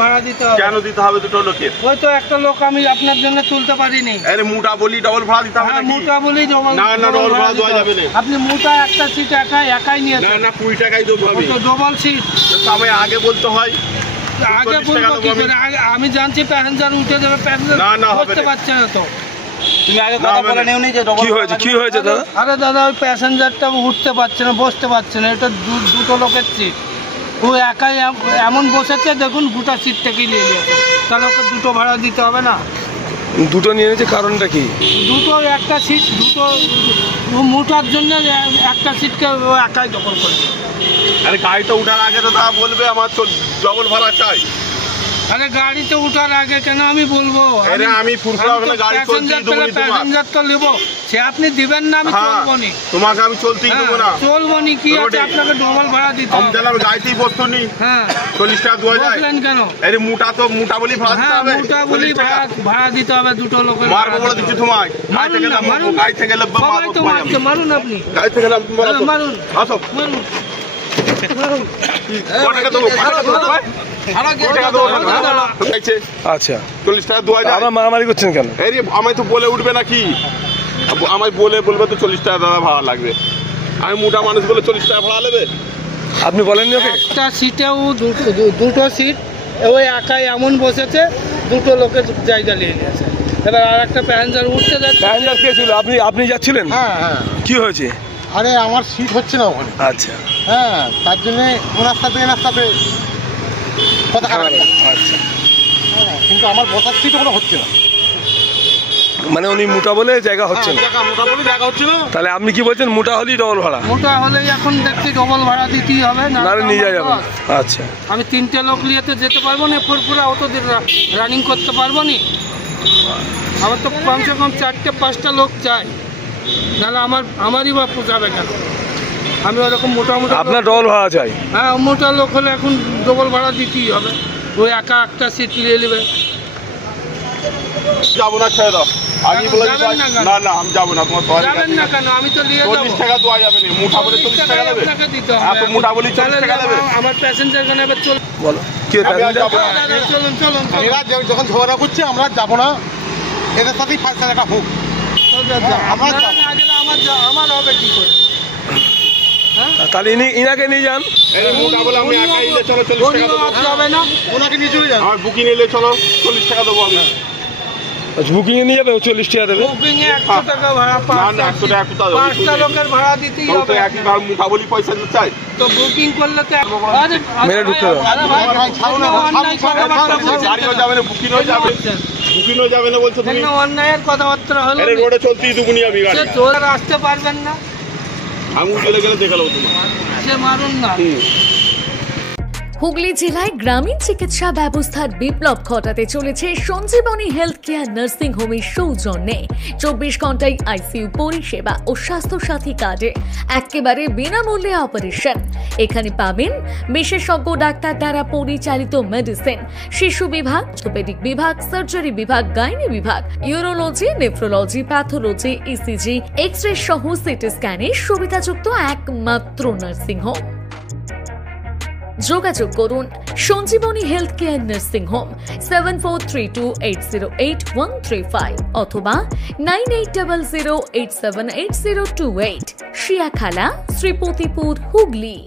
ভাড়া দিতে হবে। কেন দিতে হবে দুটো লোকের? ওই তো একটা লোক আমি আপনার জন্য তুলতে পারিনি। আরে মোটা বলি ডবল ভাড়া দিতে হবে নাকি? মোটা বলি ডবল। না না ডবল ভাড়া দেওয়া যাবে না। আপনি মোটা একটা সিট একাই নিয়েছেন। না না 20 টাকাই দেবো আমি। তো ডবল সিট আমি আগে বলতে হয়। আগে বলবো কি করে? আমি জানছি প্যাসেঞ্জার উঠে যাবে, প্যাসেঞ্জার বসতে পারছে না তো। তুমি আগে কথা বলে নেও নি যে ডবল কি হয়েছে দাদা? আরে দাদা ওই প্যাসেঞ্জারটা উঠতে পারছে না, বসতে পারছে না। এটা দুটো লোকের সিট, ও একাই এমন বসেছে দেখুন, গোটা সিটটাকেই নিয়ে নিয়েছে। তাহলে ওকে দুটো ভাড়া দিতে হবে না? দুটো নিয়ে নিয়েছে কারণটা কি? দুটো একটা সিট, দুটো মোটার জন্য একটা সিটকে ও একাই দখল করবে। আরে গাড়িতে উঠার আগে তো দাদা বলবে আমার তো ডবল ভাড়া চাই। আরে গাড়িতে উঠার আগে কেন আমি বলবো? আরে আমি ফুরফুরা ওখানে গাড়ি চলতেই দেবো না। প্যাসেঞ্জার তো নেবো, সে আপনি দিবেন না, আমি চলবো নি। তোমাকে আমি চলতেই দেবো না। চলবো নি কি আছে, আপনাকে ডবল ভাড়া দিতে হবে। আমি জানলাম গাড়িতেই বসতো নি। হ্যাঁ 40 টাকা দেওয়া যায়। বসলেন কেন? আরে মোটা বলি ভাড়া দিতে হবে। মোটা বলি ভাড়া দিতে হবে দুটো লোকের। মারবো বলে দিচ্ছি তোমায়। গাড়ি থেকে মারুন আপনি। গাড়ি থেকে মারুন, আসো মারুন। আচ্ছা 40 টাকা দেওয়া যায়। আপনারা মারামারি করছেন কেন? আমায় তো বলে উঠবে নাকি? আমায় বলবে তো 40 টাকা দাদা ভাড়া লাগবে। আমি মোটা মানুষ বলে 40 টাকা ভাড়া নেবে? আপনি বলেননি ওকে? একটা সিটেও দুটো সিট ওই একাই এমন বসেছে, দুটো লোকের জায়গা নিয়ে নিয়েছে। এবার আর একটা প্যাসেঞ্জার উঠতে যাচ্ছে। প্যাসেঞ্জার কে ছিল? আপনি যাচ্ছিলেন? হ্যাঁ হ্যাঁ। কি হয়েছে? আরে আমার সিট হচ্ছে না ওখানে। আচ্ছা হ্যাঁ, তার জন্য ওনার সাথে এনার সাথে কথা কাটাকাটি। আচ্ছা, কিন্তু আমার বসার সিট ওখানে হচ্ছে না। মানে উনি মোটা বলে জায়গা হচ্ছে না। মোটা বলে জায়গা হচ্ছে না। তাহলে আপনি কি বলছেন মোটা হলেই ডবল ভাড়া? মোটা হলেই এখন দেখছি ডবল ভাড়া দিতেই হবে, না নিয়ে যাবেন। আচ্ছা, আমি 3টে লোক নিয়ে তো যেতে পারবো না, ফুরফুরা অত দিন রানিং করতে পারবো না। আমার তো কমসে কম 4-5টা লোক চাই, নাহলে আমারই বা পোষাবে কেন? আমি ওরকম মোটা আপনার ডবল ভাড়া চাই? হ্যাঁ, মোটা লোক হলে এখন ডবল ভাড়া দিতেই হবে। ওই একা একটা সিট নিয়ে নেবে। যাবো না, ছেড়ে দাও। আগে বলে না না আমি যাবো না। তোমার যাবেন না কেন? আমি তো নিয়ে যাবো। 40 টাকা দেওয়া যাবে না। মোটা বলে 40 টাকা দেবে। এত মোটা বলি 40 টাকা দেবে। আমার প্যাসেঞ্জার কেন এবার চল। বলো কি প্যাসেঞ্জার? চলুন। এরা যখন ঝগড়া করছে আমরা যাবো না, এদের সাথেই ফাইসালাটা হোক। আমার হবে কি করে? তাহলে ইনাকে নিয়ে যান। মোটা বলে আমি একা নিলে চলো 40 টাকা দেবো। যাবে না, ওনাকে নিয়ে চলে যান। আমার বুকিং নিলে চলো 40 টাকা দেবো আমি। বুকিং এ নিয়ে যাবে 40 টাকা দেবে? বুকিং এ 100 টাকা ভাড়া। না 100 টাকা কোথা দেবো? 5টা লোকের ভাড়া দিতেই হবে। একবার মোটা বলি পয়সা চাই তো বুকিং করলে তো মেরে ঢুকতে হবে। গাড়িও যাবে না, বুকিংও যাবে। বুকিংও যাবে না বলছো তুমি? অন্যায়ের কথাবার্তা হলো। আরে রোডে চলতেই দুগুনি আমি গাড়ি। জোরে আসতে পারবেন না, আঙুল চলে গেলে দেখালো তুমি। সে মারুন না। হুগলি জেলায় গ্রামীণ চিকিৎসা ব্যবস্থার বিপ্লব ঘটাতে চলেছে সঞ্জীবনী হেলথ কেয়ার নার্সিং হোমের সৌজন্যে 24 ঘন্টায় আইসিইউ পরিষেবা ও স্বাস্থ্যসাথী কার্ডে একেবারে বিনামূল্যে অপারেশন। এখানে পাবেন বিশেষজ্ঞ ডাক্তার দ্বারা পরিচালিত মেডিসিন, শিশু বিভাগ, অর্থোপেডিক বিভাগ, সার্জারি বিভাগ, গাইনি বিভাগ, urology, nephrology, pathology, ECG, x ray সহ সিটি স্ক্যানের সুবিধাযুক্ত একমাত্র নার্সিং হোম। যোগাযোগ করুন Sanjivani health care nursing home 7432808135 অথবা 9800878028 শিয়াখালা, শ্রীপতিপুর, হুগলি।